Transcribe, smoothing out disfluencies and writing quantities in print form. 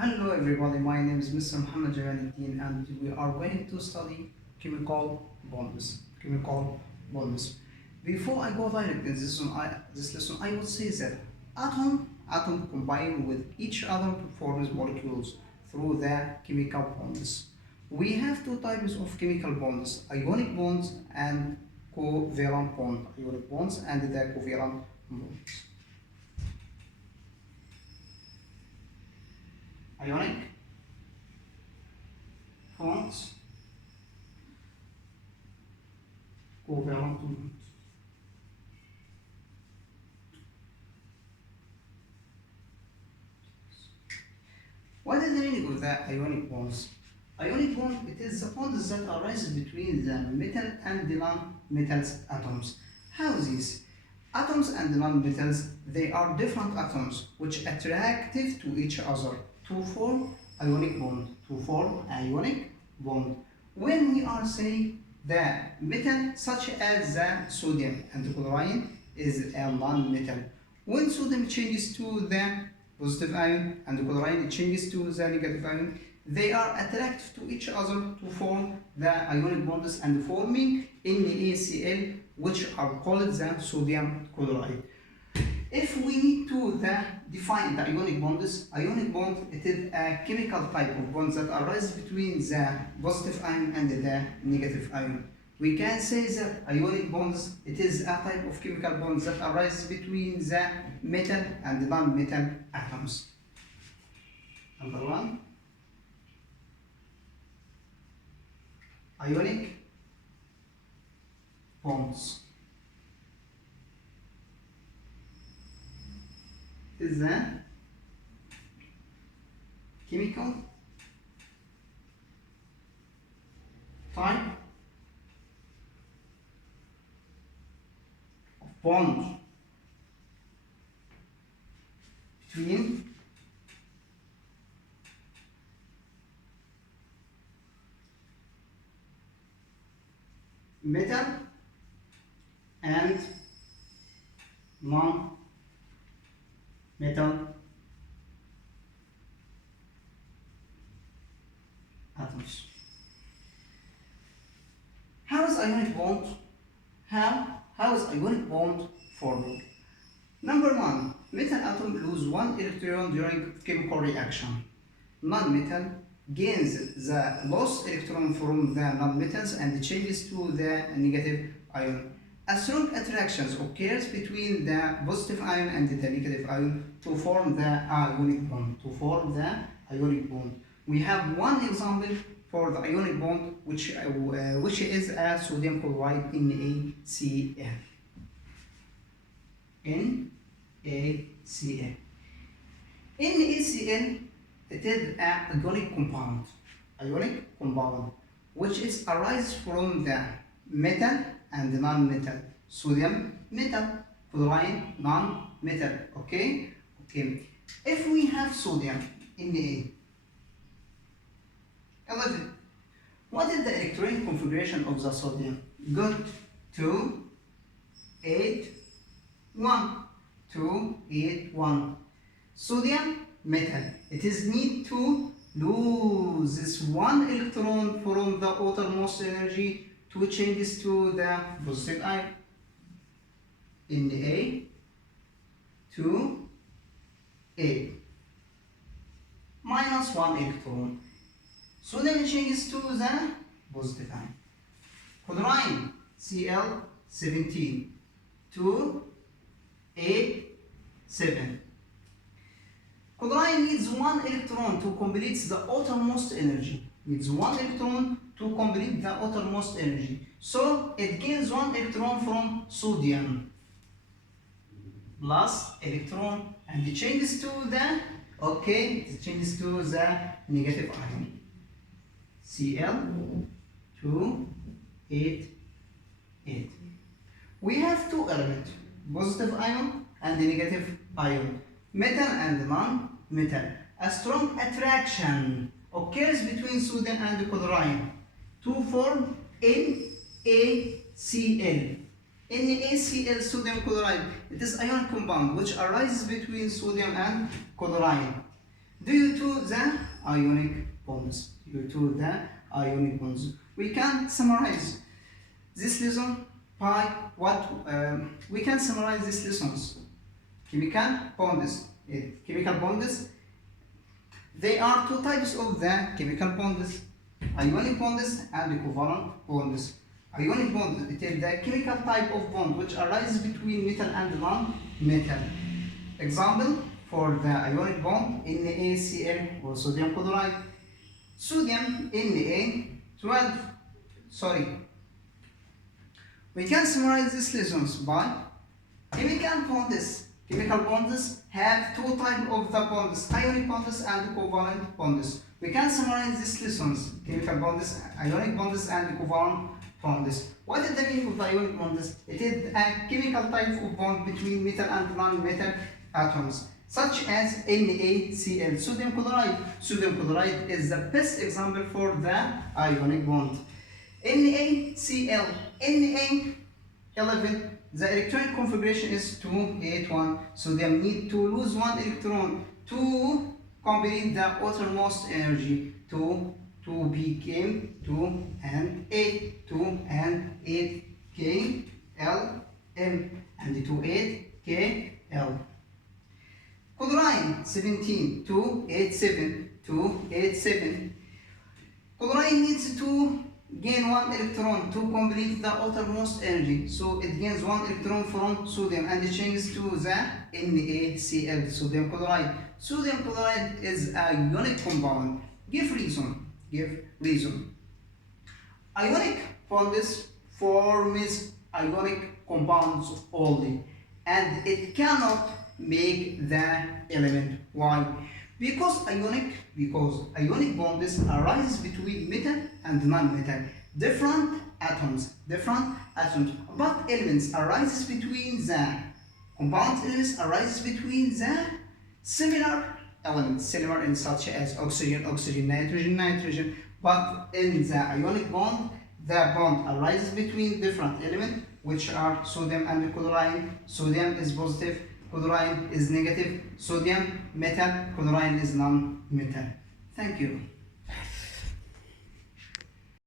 Hello everybody, my name is Mr. محمد Jawad and we are going to study chemical bonds. Before I go direct in this lesson, I would say that atom combine with each other to form molecules through the chemical bonds. We have two types of chemical bonds: ionic bonds and covalent bonds. Ionic bonds and the covalent bonds. Ionic bonds, covalent bonds. What is the meaning of the ionic bonds? Ionic bond, it is the bonds that arise between the metal and the non-metals atoms. How is this? Atoms and non-metals, they are different atoms which are attractive to each other to form ionic bond. When we are saying the metal such as the sodium and chlorine is a non-metal. When sodium changes to the positive ion and the chlorine changes to the negative ion, they are attracted to each other to form the ionic bonds and forming NaCl, which are called the sodium chloride. If we need to define the ionic bonds, ionic bond, it is a chemical type of bonds that arise between the positive ion and the negative ion. We can say that ionic bonds, it is a type of chemical bonds that arise between the metal and the non-metal atoms. Number one, ionic bonds is the chemical type of bond between metal and non-metal atoms. How is ionic bond? How is ionic bond forming? Number one, metal atom lose one electron during chemical reaction. Non-metal gains the lost electron from the non-metals and changes to the negative ion. A strong attraction occurs between the positive ion and the negative ion to form the ionic bond. We have one example for the ionic bond, which is a sodium chloride NaCl. NaCl, it is an ionic compound, which is arises from the metal and the non-metal. Sodium metal, chlorine non-metal. Okay. If we have sodium Na, 11. What is the electronic configuration of the sodium? Good. 2, 8, 1. 2, 8, 1. Sodium metal. It is need to lose this one electron from the outermost energy to changes to the positive ion. Na 2, 8 minus 1 electron. Sodium changes to the positive ion. Chlorine Cl 17 2, 8, 7. Chlorine needs one electron to complete the outermost energy. So it gains one electron from sodium plus electron and it changes to the negative ion. Cl 2, 8, 8. We have two elements, positive ion and the negative ion, metal and non-metal. A strong attraction occurs between sodium and chlorine to form NaCl. NaCl, sodium chloride. It is ionic compound which arises between sodium and chlorine. due to the ionic bonds. Due to the ionic bonds. We can summarize this lesson by what we can summarize these lessons. Chemical bonds. Chemical bonds. They are two types of the chemical bonds: ionic bonds and covalent bonds. Ionic bonds, it is the chemical type of bond which arises between metal and non-metal. Example for the ionic bond: NaCl or sodium chloride. Sodium Na12. We can summarize these lessons by chemical bonds. Chemical bonds have two types of the bonds: ionic bonds and covalent bonds. We can summarize these lessons: chemical bonds, ionic bonds, and covalent bonds. What is the meaning of the ionic bonds? It is a chemical type of bond between metal and non-metal atoms, such as NaCl, sodium chloride. Sodium chloride is the best example for the ionic bond. NaCl, Na11, the electronic configuration is 281. Sodium need to lose one electron to complete the outermost energy. 2 became 2 and 8. 2 and 8 KLM and 2 8 KL. Chlorine 17, 287, 287. Chlorine needs to gain one electron to complete the outermost energy, so it gains one electron from sodium and it changes to the NaCl, sodium chloride. Sodium chloride is a ionic compound. Give reason. Ionic bonds forms ionic compounds only, and it cannot make the element. Why? Because ionic bonds arise between metal and non-metal, different atoms, but elements arises between the compound elements arises between the similar elements, similar in such as oxygen, nitrogen, but in the ionic bond, the bond arises between different elements, which are sodium and chlorine. Sodium is positive, chlorine is negative. Sodium metal, chlorine is non-metal. Thank you.